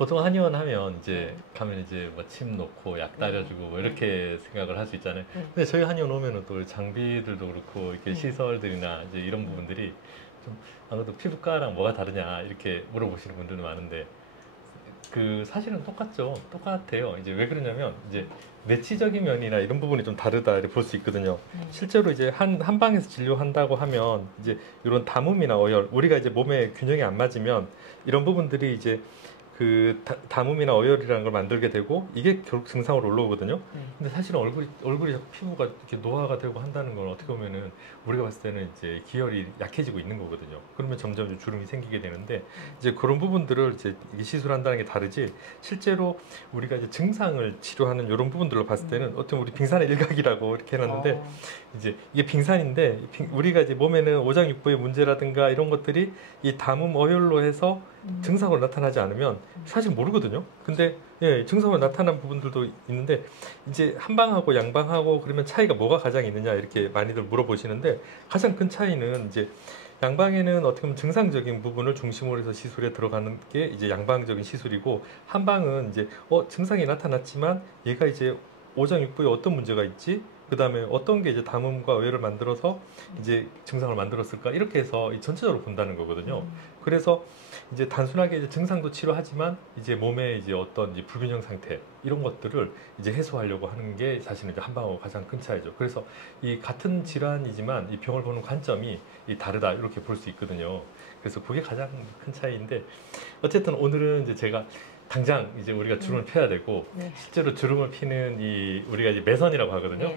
보통 한의원 하면 이제 가면 이제 뭐 침 놓고 약 따려주고 뭐 이렇게 생각을 할 수 있잖아요. 근데 저희 한의원 오면은 또 장비들도 그렇고 이렇게 시설들이나 이제 이런 부분들이 좀 아무래도 피부과랑 뭐가 다르냐 이렇게 물어보시는 분들도 많은데 그 사실은 똑같죠. 똑같아요. 이제 왜 그러냐면 이제 내치적인 면이나 이런 부분이 좀 다르다 이렇게 볼 수 있거든요. 실제로 이제 한 방에서 진료한다고 하면 이제 이런 담음이나 어혈, 우리가 이제 몸에 균형이 안 맞으면 이런 부분들이 이제 그 담음이나 어혈이라는 걸 만들게 되고 이게 결국 증상으로 올라오거든요. 근데 사실은 얼굴이 자꾸 피부가 이렇게 노화가 되고 한다는 건 어떻게 보면은 우리가 봤을 때는 이제 기혈이 약해지고 있는 거거든요. 그러면 점점 이제 주름이 생기게 되는데 이제 그런 부분들을 이제 이게 시술한다는 게 다르지 실제로 우리가 이제 증상을 치료하는 이런 부분들로 봤을 때는 어떤 우리 빙산의 일각이라고 이렇게 해놨는데 이제 이게 빙산인데 우리가 이제 몸에는 오장육부의 문제라든가 이런 것들이 이 담음 어혈로 해서 증상으로 나타나지 않으면 사실 모르거든요. 근데 예, 증상으로 나타난 부분들도 있는데 이제 한방하고 양방하고 그러면 차이가 뭐가 가장 있느냐 이렇게 많이들 물어보시는데 가장 큰 차이는 이제 양방에는 어떻게 보면 증상적인 부분을 중심으로 해서 시술에 들어가는 게 이제 양방적인 시술이고 한방은 이제 증상이 나타났지만 얘가 이제 오장육부에 어떤 문제가 있지? 그 다음에 어떤 게 이제 담음과 어혈을 만들어서 이제 증상을 만들었을까? 이렇게 해서 전체적으로 본다는 거거든요. 그래서 이제 단순하게 이제 증상도 치료하지만 이제 몸에 이제 어떤 이제 불균형 상태 이런 것들을 이제 해소하려고 하는 게 사실은 이제 한방하고 가장 큰 차이죠. 그래서 이 같은 질환이지만 이 병을 보는 관점이 이 다르다 이렇게 볼 수 있거든요. 그래서 그게 가장 큰 차이인데 어쨌든 오늘은 이제 제가 당장 이제 우리가 주름을 펴야 되고 실제로 주름을 피는 이 우리가 이제 매선이라고 하거든요.